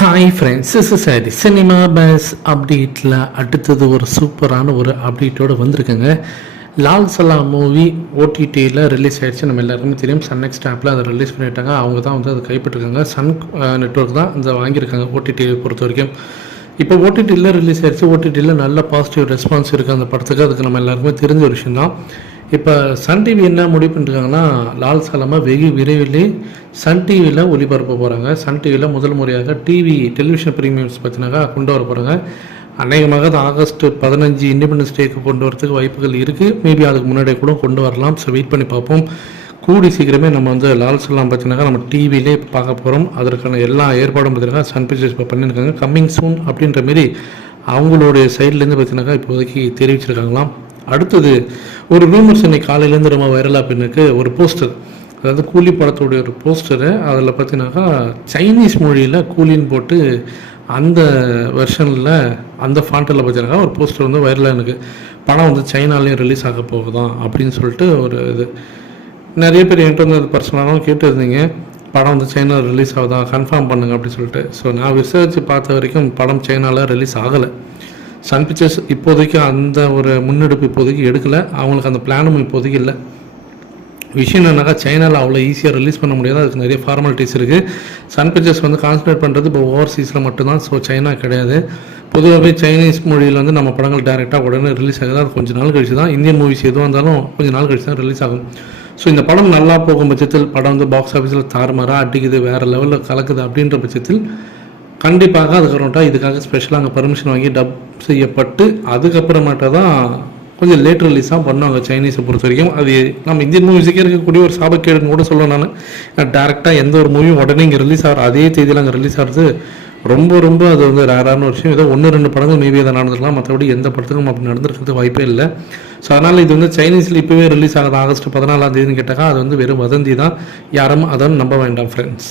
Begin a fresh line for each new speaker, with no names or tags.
Hi friends is sorry cinema base அப்டேட்டில் அடுத்தது ஒரு சூப்பரான ஒரு அப்டேட்டோடு வந்திருக்குங்க. லால் சலாம் மூவி ஓடிடியில் ரிலீஸ் ஆயிடுச்சு. நம்ம எல்லாருக்குமே தெரியும். சன் நெக்ஸ்ட் ஆப்பில் அதை ரிலீஸ் பண்ணிட்டாங்க. அவங்க தான் வந்து அதை கைப்பற்றிருக்காங்க. சன் நெட்ஒர்க் தான் இந்த வாங்கியிருக்காங்க ஓடிடியை பொறுத்த வரைக்கும். இப்போ ஓடிடியில் ரிலீஸ் ஆயிடுச்சு. ஓடிடியில் நல்ல பாசிட்டிவ் ரெஸ்பான்ஸ் இருக்குது அந்த படத்துக்கு. அதுக்கு நம்ம எல்லாருக்குமே தெரிஞ்ச ஒரு விஷயம் தான் இப்போ சன் டிவி என்ன முடிவு பண்ணிருக்காங்கன்னா லால் சலமாக வெகு விரைவில் சன் டிவியில் ஒளிபரப்ப போகிறாங்க சன் டிவியில் முதல் முறையாக டிவி டெலிவிஷன் ப்ரீமியம்ஸ் பற்றினாக்கா கொண்டு வர போகிறாங்க அநேகமாக தான் ஆகஸ்ட் பதினஞ்சு இண்டிபெண்டன்ஸ் டேக்கு கொண்டு வரதுக்கு வாய்ப்புகள் இருக்குது மேபி அதுக்கு முன்னாடி கூட கொண்டு வரலாம். ஸோ வெயிட் பண்ணி பார்ப்போம். கூடி சீக்கிரமே நம்ம வந்து லால் சலாம் பார்த்தீங்கன்னாக்கா நம்ம டிவிலே பார்க்க போகிறோம் அதற்கான எல்லா ஏற்பாடும் பார்த்தீங்கன்னா சன் பிக்சர்ஸ் பண்ணியிருக்காங்க கம்மிங் சூன் அப்படின்ற மாரி அவங்களுடைய சைட்லேருந்து பார்த்தீங்கன்னாக்கா இப்போதைக்கு தெரிவிச்சிருக்காங்களாம். அடுத்தது ஒரு ரூமர்ஸ் இன்னைக்கு காலையிலேருந்து ரொம்ப வைரலாக பின்னுக்கு ஒரு போஸ்டர் அதாவது கூலி படத்துடைய ஒரு போஸ்டரு அதில் பார்த்தீங்கன்னாக்கா சைனீஸ் மொழியில் கூலின்னு போட்டு அந்த வெர்ஷனில் அந்த ஃபாண்டில் பார்த்தீங்கன்னாக்கா ஒரு போஸ்டர் வந்து வைரலாக எனக்கு. படம் வந்து சைனாலேயும் ரிலீஸ் ஆக போகுதான் அப்படின்னு சொல்லிட்டு ஒரு இது. நிறைய பேர் என்கிட்ட வந்து அது பர்சனலாகவும் கேட்டுருந்தீங்க. படம் வந்து சைனாவில் ரிலீஸ் ஆகுதா கன்ஃபார்ம் பண்ணுங்க அப்படின்னு சொல்லிட்டு. ஸோ நான் விசாரித்து பார்த்த வரைக்கும் படம் சைனாவில் ரிலீஸ் ஆகலை. சன் பிக்சர்ஸ் இப்போதைக்கு அந்த ஒரு முன்னெடுப்பு இப்போதைக்கு எடுக்கலை. அவங்களுக்கு அந்த பிளானும் இப்போதைக்கு இல்லை. விஷயம் என்னன்னாக்கா சைனாவில் அவ்வளோ ஈஸியாக ரிலீஸ் பண்ண முடியாது. அதுக்கு நிறைய ஃபார்மாலிட்டிஸ் இருக்குது சன் பிக்சர்ஸ் வந்து கான்சன்ட்ரேட் பண்ணுறது இப்போ ஓவர்சீஸில் மட்டும்தான். ஸோ சைனா கிடையாது. பொதுவாகவே சைனீஸ் மொழியில் வந்து நம்ம படங்கள் டேரெக்டாக உடனே ரிலீஸ் ஆகுது. அது கொஞ்சம் நாள் கழிச்சு தான். இந்தியன் மூவிஸ் எதுவாக இருந்தாலும் கொஞ்சம் நாள் கழிச்சு தான் ரிலீஸ் ஆகும். ஸோ இந்த படம் நல்லா போகும் பட்சத்தில் படம் வந்து பாக்ஸ் ஆஃபீஸில் தாறுமாறாக அடிக்குது வேறு லெவலில் கலக்குது அப்படின்ற பட்சத்தில் கண்டிப்பாக அதுக்கப்புறமேட்டா இதுக்காக ஸ்பெஷலாக அங்கே பர்மிஷன் வாங்கி டப் செய்யப்பட்டு அதுக்கப்புறமேட்டா தான் கொஞ்சம் லேட் ரிலீஸாக பண்ணுவாங்க சைனீஸை பொறுத்த வரைக்கும் அது நம்ம இந்தியன் மூவிஸுக்கே இருக்கக்கூடிய ஒரு சாபக்கேடுன்னு கூட சொல்லுவேன் நான். டேரெக்டாக எந்த ஒரு மூவியும் உடனே இங்கே ரிலீஸ் ஆகிற அதே தேதியில் அங்கே ரிலீஸ் ஆகிறது ரொம்ப ரொம்ப அது வந்து ரேரான ஒரு விஷயம். ஏதோ ஒன்று ரெண்டு படங்கள் மேபி அதை நடந்துருக்கலாம் மற்றபடி எந்த படத்துக்கும் அப்படி நடந்திருக்கிறது வாய்ப்பே இல்லை. ஸோ அதனால் இது வந்து சைனீஸில் இப்போவே ரிலீஸ் ஆகுது ஆகஸ்ட் பதினாலாம் தேதின்னு கேட்டாக்கா அது வந்து வெறும் வதந்தி தான். யாரும் அதை நம்ப வேண்டாம் ஃப்ரெண்ட்ஸ்